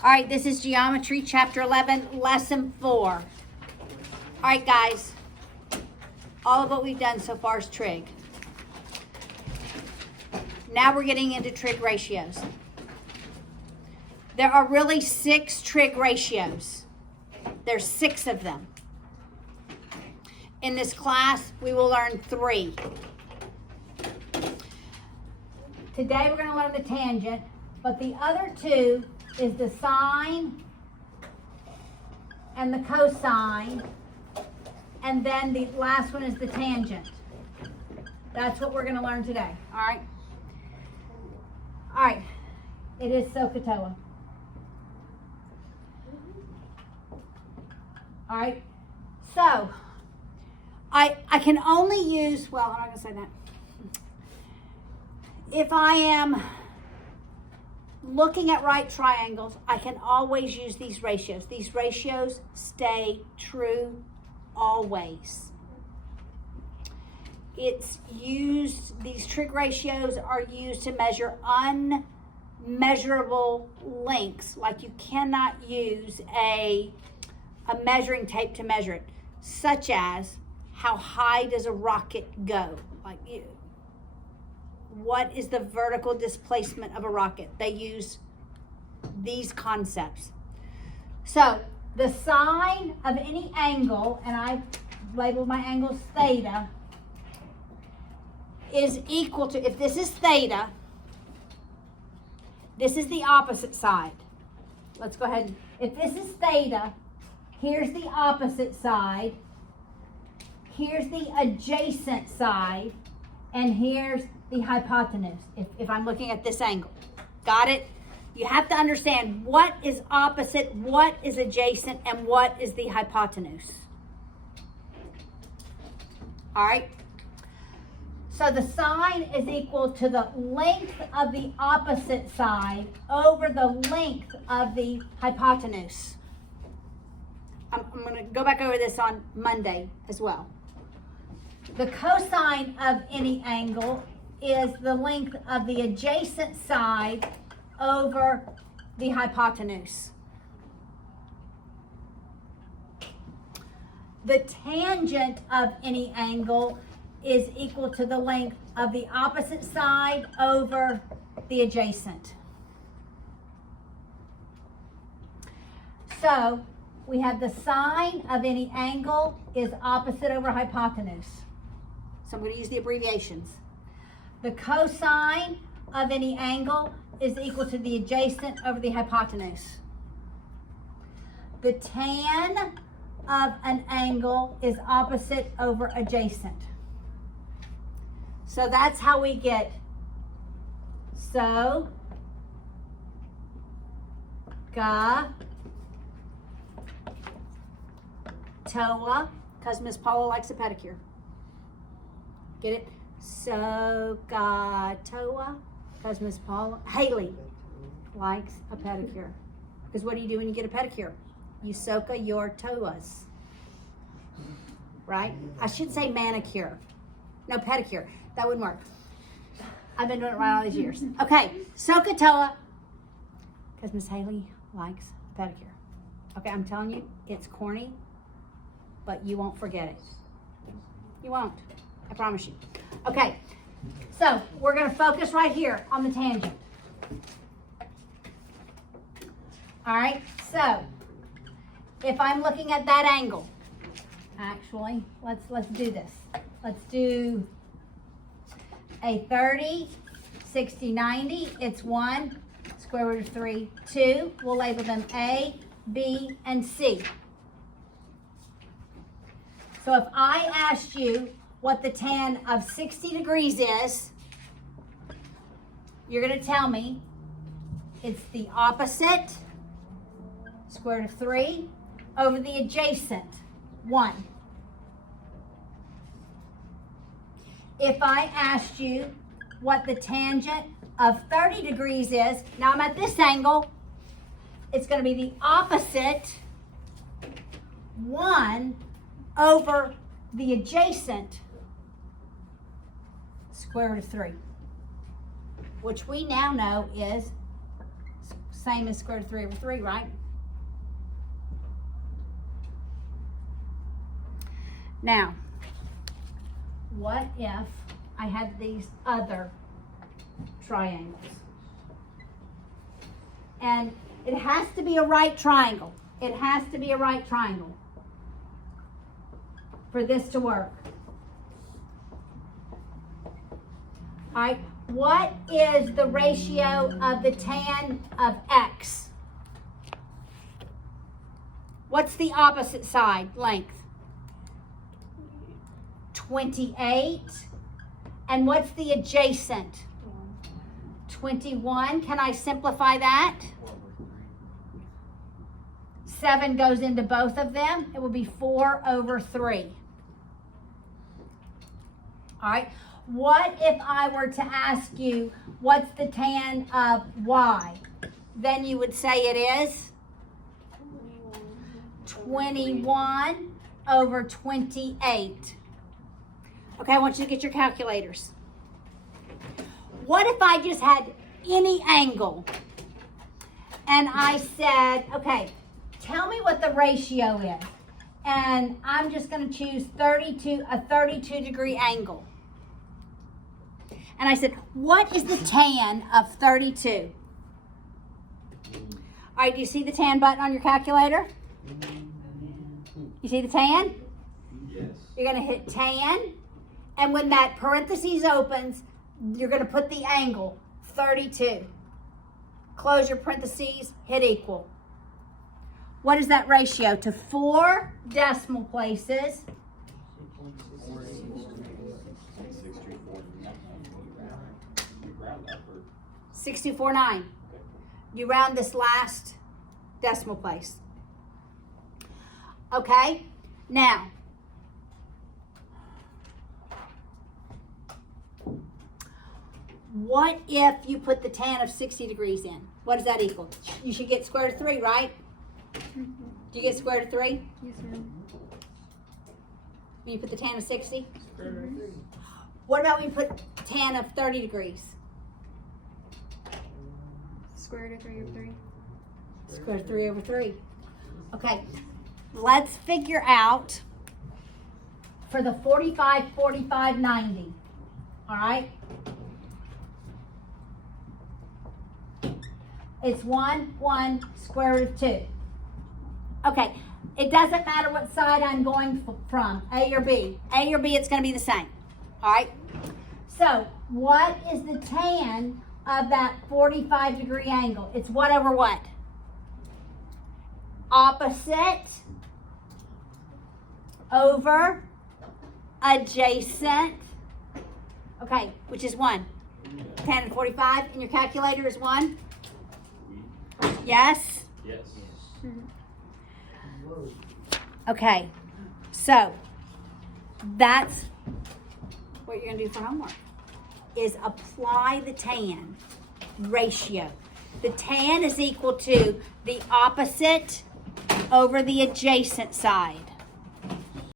All right, this is Geometry, Chapter 11, Lesson 4. All right, guys. All of what we've done so far is trig. Now we're getting into trig ratios. There are really 6 trig ratios. There's 6 of them. In this class, we will learn 3. Today we're going to learn the tangent, but the other 2 is the sine and the cosine, and then the last one is the tangent. That's what we're going to learn today. All right? All right. It is SOHCAHTOA. All right. So, I can only use, well, I'm not going to say that. If I am looking at right triangles, I can always use these ratios. These ratios stay true always. It's used, these trig ratios are used to measure unmeasurable lengths. Like you cannot use a measuring tape to measure it, such as how high does a rocket go? Like what is the vertical displacement of a rocket? They use these concepts. So the sine of any angle, and I label my angles theta, is equal to, if this is theta, this is the opposite side. Let's go ahead. If this is theta, here's the opposite side, here's the adjacent side, and here's the hypotenuse, if I'm looking at this angle. Got it? You have to understand what is opposite, what is adjacent, and what is the hypotenuse. All right? So the sine is equal to the length of the opposite side over the length of the hypotenuse. I'm going to go back over this on Monday as well. The cosine of any angle is the length of the adjacent side over the hypotenuse. The tangent of any angle is equal to the length of the opposite side over the adjacent. So we have the sine of any angle is opposite over hypotenuse. So I'm going to use the abbreviations. The cosine of any angle is equal to the adjacent over the hypotenuse. The tan of an angle is opposite over adjacent. So that's how we get SOHCAHTOA, because Miss Paula likes a pedicure. Get it? SOHCAHTOA, because Miss Paula, Haley likes a pedicure. Because what do you do when you get a pedicure? You soca your toas. Right? I should say manicure. No, pedicure. That wouldn't work. I've been doing it right all these years. Okay, SOHCAHTOA, because Miss Haley likes a pedicure. Okay, I'm telling you, it's corny, but you won't forget it. You won't. I promise you. Okay, so we're going to focus right here on the tangent. All right, so if I'm looking at that angle, actually, let's do this. Let's do a 30, 60, 90. It's 1, square root of 3, 2. We'll label them A, B, and C. So if I asked you what the tan of 60 degrees is, you're going to tell me it's the opposite, square root of 3, over the adjacent, 1. If I asked you what the tangent of 30 degrees is, now I'm at this angle, it's going to be the opposite, 1, over the adjacent, square root of 3, which we now know is same as square root of 3 over 3, right? Now, what if I had these other triangles? And it has to be a right triangle. It has to be a right triangle for this to work. All right, what is the ratio of the tan of x? What's the opposite side length? 28. And what's the adjacent? 21. Can I simplify that? 7 goes into both of them. It will be 4 over 3. All right. What if I were to ask you, what's the tan of y? Then you would say it is 21 over 28. Okay, I want you to get your calculators. What if I just had any angle and I said, okay, tell me what the ratio is. And I'm just going to choose a 32 degree angle. And I said, what is the tan of 32? All right, do you see the tan button on your calculator? You see the tan? Yes. You're going to hit tan. And when that parentheses opens, you're going to put the angle, 32. Close your parentheses, hit equal. What is that ratio to 4 decimal places? 6249. You round this last decimal place. Okay, now, what if you put the tan of 60 degrees in? What does that equal? You should get square root of 3, right? Do you get square root of 3? Yes, ma'am. When you put the tan of 60? What about when you put tan of 30 degrees? Square root of 3 over 3. Square root of 3 over 3. Okay, let's figure out for the 45, 45, 90. All right? It's 1, 1, square root of 2. Okay, it doesn't matter what side I'm going from, A or B. A or B, it's going to be the same. All right? So, what is the tan of that 45 degree angle? It's what over what? Opposite over adjacent. Okay, which is 1. Tan of 45, and your calculator is 1? Yes? Yes. Okay, so that's what you're going to do for homework, is apply the tan ratio. The tan is equal to the opposite over the adjacent side.